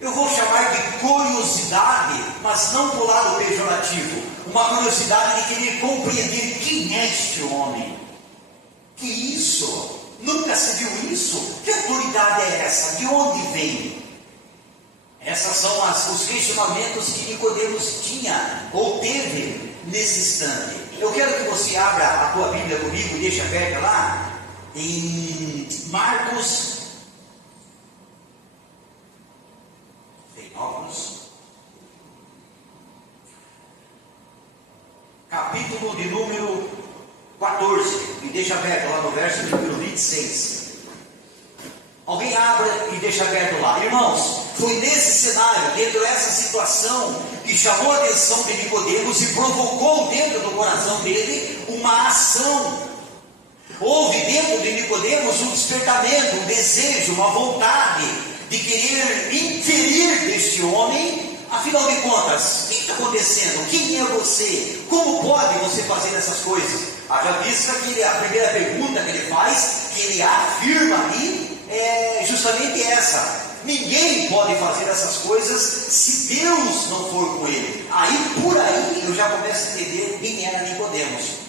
Eu vou chamar de curiosidade, mas não para o lado pejorativo. Uma curiosidade de querer compreender quem é este homem. Que isso? Nunca se viu isso? Que autoridade é essa? De onde vem? Essas são os questionamentos que Nicodemos tinha ou teve nesse instante. Eu quero que você abra a tua Bíblia comigo e deixe aberta lá em Marcos. Capítulo de número 14, e deixa aberto lá no verso de número 26. Alguém abra e deixa aberto lá. Irmãos, foi nesse cenário, dentro dessa situação, que chamou a atenção de Nicodemos e provocou dentro do coração dele uma ação. Houve dentro de Nicodemos um despertamento, um desejo, uma vontade de querer inquirir deste homem. Afinal de contas, o que está acontecendo? Quem é você? Como pode você fazer essas coisas? Haja vista que a primeira pergunta que ele faz, que ele afirma ali, é justamente essa: ninguém pode fazer essas coisas se Deus não for com ele. Aí, por aí, eu já começo a entender quem era Nicodemos.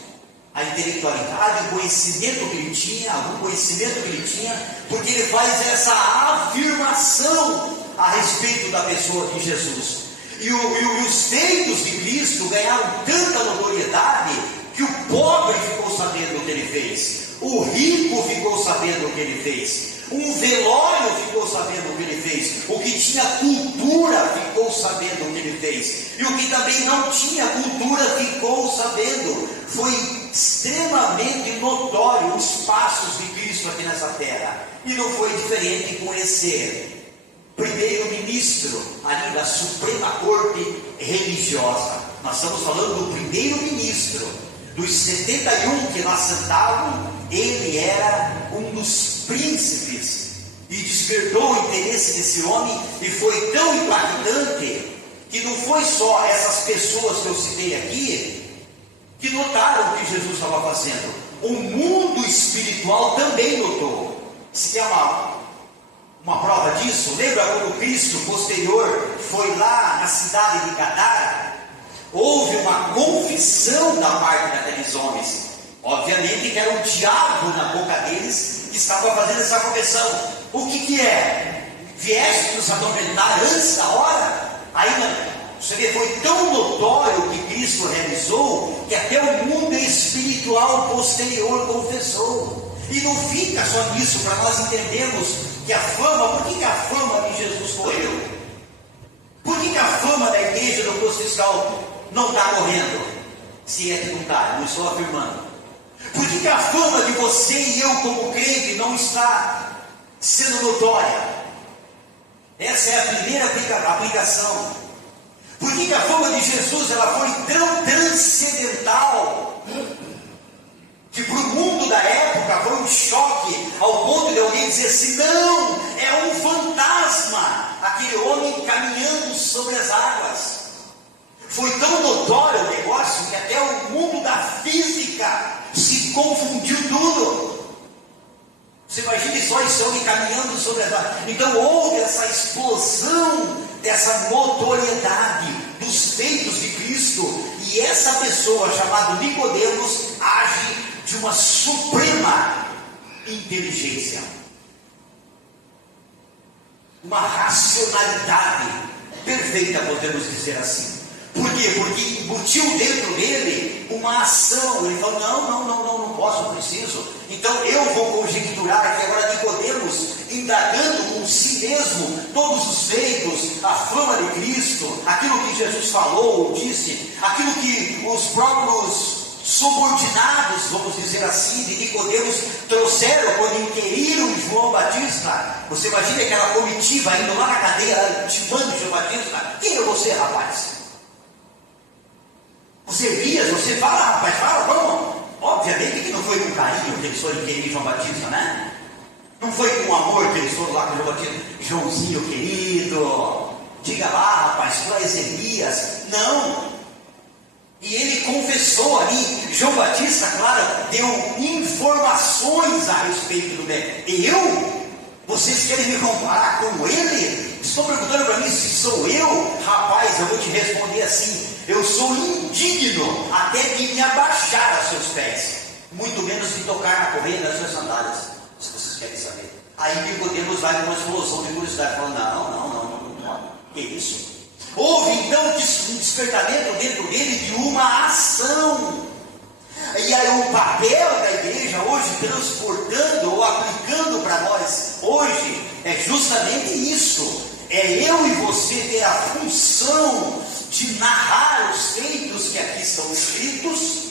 A intelectualidade, o conhecimento que ele tinha, algum conhecimento que ele tinha, porque ele faz essa afirmação a respeito da pessoa de Jesus. E os feitos de Cristo ganharam tanta notoriedade que o pobre ficou sabendo o que ele fez, o rico ficou sabendo o que ele fez, um velório ficou sabendo o que ele fez, o que tinha cultura ficou sabendo o que ele fez, e o que também não tinha cultura ficou sabendo. Foi extremamente notório os passos de Cristo aqui nessa terra, e não foi diferente com esse primeiro-ministro ali da Suprema Corte Religiosa. Nós estamos falando do primeiro-ministro. Dos 71 que lá sentavam, ele era um dos príncipes, e despertou o interesse desse homem, e foi tão impactante que não foi só essas pessoas que eu citei aqui que notaram o que Jesus estava fazendo. O mundo espiritual também notou. Se tem uma prova disso, lembra quando Cristo posterior foi lá na cidade de Gadara? Houve uma confissão da parte daqueles homens. Obviamente que era o diabo na boca deles que estava fazendo essa confissão. O que é? Vieste nos atormentar antes da hora? Aí você vê, foi tão notório o que Cristo realizou, que até o mundo espiritual posterior confessou. E não fica só nisso, para nós entendermos que a fama, por que a fama de Jesus correu? Por que a fama da igreja do posto fiscal não está correndo? Se é que não está, não estou afirmando. Por que a fama de você e eu como crente não está sendo notória? Essa é a primeira aplicação. Por que a fama de Jesus ela foi tão transcendental, que para o mundo da época foi um choque, ao ponto de alguém dizer assim: não, é um fantasma, aquele homem caminhando sobre as águas. Foi tão notório o negócio que até o mundo da física se confundiu tudo. Você imagine só esse homem caminhando sobre as águas. Então houve essa explosão dessa notoriedade dos feitos de Cristo, e essa pessoa chamada Nicodemos age de uma suprema inteligência, uma racionalidade perfeita, podemos dizer assim. Por quê? Porque embutiu dentro dele uma ação. Ele falou: não posso, não preciso. Então eu vou conjecturar que agora Nicodemos, indagando com si mesmo todos os feitos, a fama de Cristo, aquilo que Jesus falou ou disse, aquilo que os próprios subordinados, vamos dizer assim, de Nicodemos trouxeram quando inquiriram João Batista. Você imagina aquela comitiva indo lá na cadeia, timando João Batista: quem é você, rapaz? Você via, você fala, rapaz, fala, vamos. Obviamente que não foi com carinho que eles foram inquirir João Batista, né? Não foi com amor que eles foram lá com João Batista: Joãozinho querido, diga lá, rapaz, tu és Elias. Não. E ele confessou ali. João Batista, claro, deu informações a respeito do bem. Vocês querem me comparar com ele? Estou perguntando para mim sou eu? Rapaz, eu vou te responder assim: eu sou indigno até de me abaixar aos seus pés, muito menos de tocar na correia das suas sandálias, se vocês querem saber. Aí Nicodemos vai com uma explosão de curiosidade, falando: não, que isso? Houve então um despertamento dentro dele de uma ação. E aí o papel da igreja hoje, transportando ou aplicando para nós hoje, é justamente isso. É eu e você ter a função de narrar os feitos que aqui estão escritos,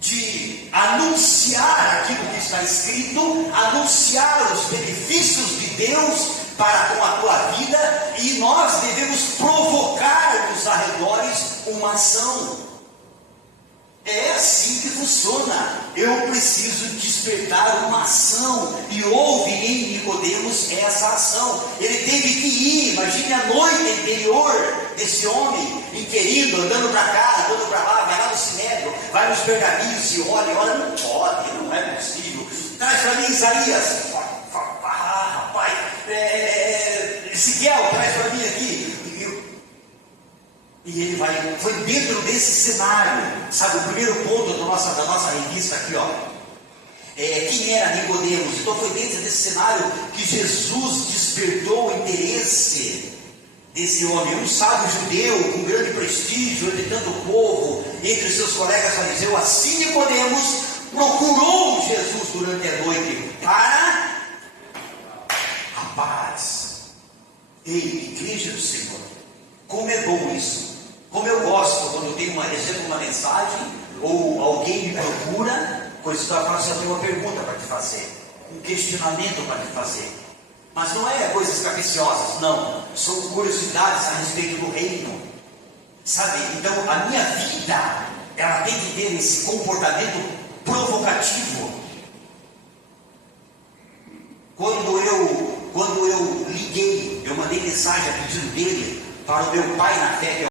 de anunciar aquilo que está escrito, anunciar os benefícios de Deus para com a tua vida, e nós devemos provocar nos arredores uma ação. É assim que funciona. Eu preciso despertar uma ação, e houve em Nicodemos essa ação. Ele teve que ir. Imagine a noite anterior desse homem, inquirindo, andando para cá, andando para lá, vai lá no sinédrio, vai nos pergaminhos e olha, não pode, não é possível. Traz para mim Isaías. Rapaz, Ezequiel, traz para mim aqui. E ele foi dentro desse cenário. Sabe, o primeiro ponto da nossa revista aqui, ó, quem era Nicodemos? Então foi dentro desse cenário que Jesus despertou o interesse desse homem, um sábio judeu com grande prestígio entre tanto povo, entre os seus colegas fariseus. Assim Nicodemos procurou Jesus durante a noite para... Rapaz, ei, igreja do Senhor, como é bom isso. Como eu gosto quando eu tenho recebo uma mensagem, ou alguém me procura, coisa que eu falo assim: eu tenho uma pergunta para te fazer, um questionamento para te fazer. Mas não é coisas capciosas, não, são curiosidades a respeito do reino, sabe? Então a minha vida, ela tem que ter esse comportamento provocativo. Quando eu liguei, eu mandei mensagem a pedido dele para o meu pai na fé, que é